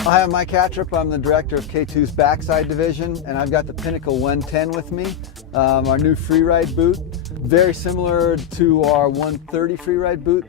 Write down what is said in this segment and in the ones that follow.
Hi, I'm Mike Hattrup. I'm the director of K2's Backside Division, and I've got the Pinnacle 110 with me, our new Freeride boot. Very similar to our 130 Freeride boot.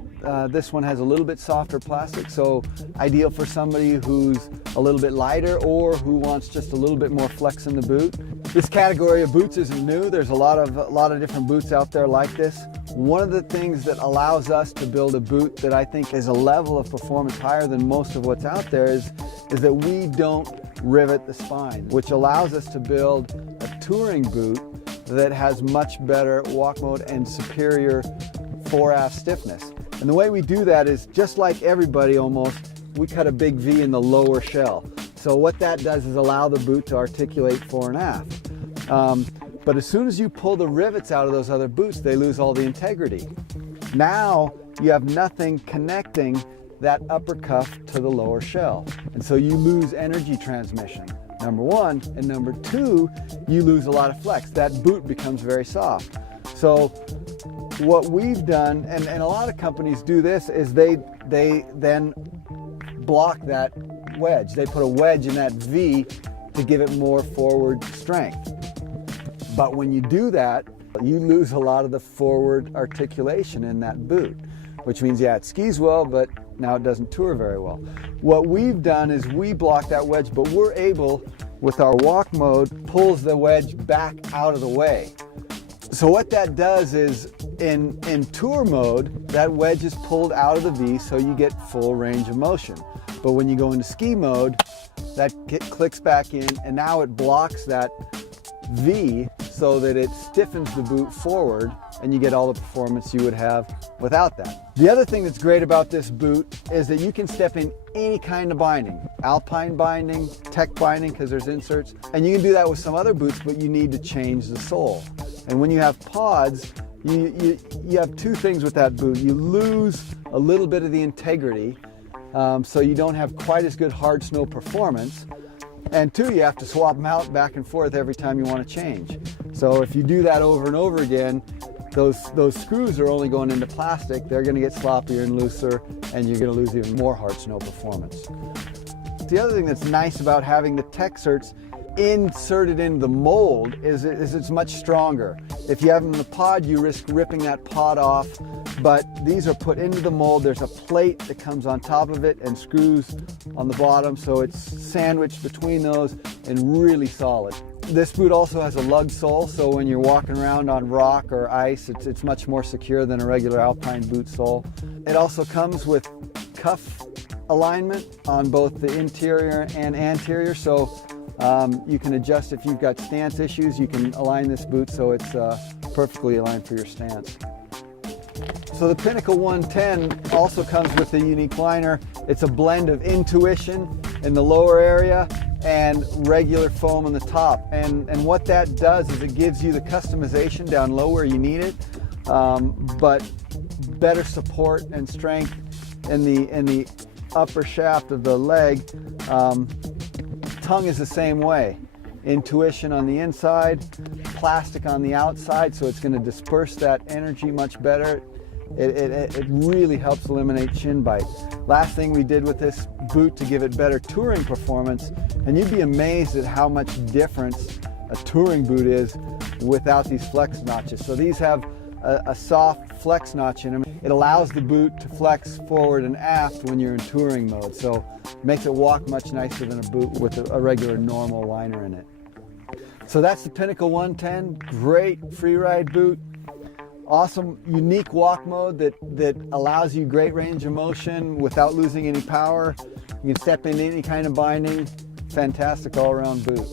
This one has a little bit softer plastic, so ideal for somebody who's a little bit lighter or who wants just a little bit more flex in the boot. This category of boots isn't new. There's a lot of different boots out there like this. One of the things that allows us to build a boot that I think is a level of performance higher than most of what's out there is that we don't rivet the spine, which allows us to build a touring boot that has much better walk mode and superior fore-aft stiffness. And the way we do that is, just like everybody almost, we cut a big V in the lower shell. So what that does is allow the boot to articulate fore and aft. But as soon as you pull the rivets out of those other boots, they lose all the integrity. Now you have nothing connecting that upper cuff to the lower shell. And so you lose energy transmission, number one. And number two, you lose a lot of flex. That boot becomes very soft. So what we've done, and a lot of companies do this, is they then block that wedge. They put a wedge in that V to give it more forward strength. But when you do that, you lose a lot of the forward articulation in that boot, which means, yeah, it skis well, but now it doesn't tour very well. What we've done is we block that wedge, but we're able, with our walk mode, pulls the wedge back out of the way. So what that does is, in tour mode, that wedge is pulled out of the V so you get full range of motion. But when you go into ski mode, that clicks back in, and now it blocks that V so that it stiffens the boot forward, and you get all the performance you would have without that. The other thing that's great about this boot is that you can step in any kind of binding, alpine binding, tech binding, because there's inserts, and you can do that with some other boots, but you need to change the sole. And when you have pods, you have two things with that boot. You lose a little bit of the integrity, so you don't have quite as good hard snow performance. And two, you have to swap them out back and forth every time you want to change. So if you do that over and over again, those screws are only going into plastic. They're going to get sloppier and looser, and you're going to lose even more hard snow performance. The other thing that's nice about having the Texerts inserted in the mold is it's much stronger. If you have them in the pod, you risk ripping that pod off, but these are put into the mold. There's a plate that comes on top of it and screws on the bottom, so it's sandwiched between those and really solid. This boot also has a lug sole, so when you're walking around on rock or ice, it's much more secure than a regular alpine boot sole. It also comes with cuff alignment on both the interior and anterior, so you can adjust if you've got stance issues. You can align this boot so it's perfectly aligned for your stance. So the Pinnacle 110 also comes with a unique liner. It's a blend of Intuition in the lower area and regular foam on the top. And what that does is it gives you the customization down low where you need it, but better support and strength in the upper shaft of the leg. Tongue is the same way. Intuition on the inside, plastic on the outside, so it's going to disperse that energy much better. It really helps eliminate shin bite. Last thing we did with this boot to give it better touring performance, and you'd be amazed at how much difference a touring boot is without these flex notches. So these have a soft flex notch in them. It allows the boot to flex forward and aft when you're in touring mode, so it makes it walk much nicer than a boot with a regular normal liner in it. So that's the Pinnacle 110, great Freeride boot. Awesome, unique walk mode that allows you great range of motion without losing any power. You can step into any kind of binding. Fantastic all-around boot.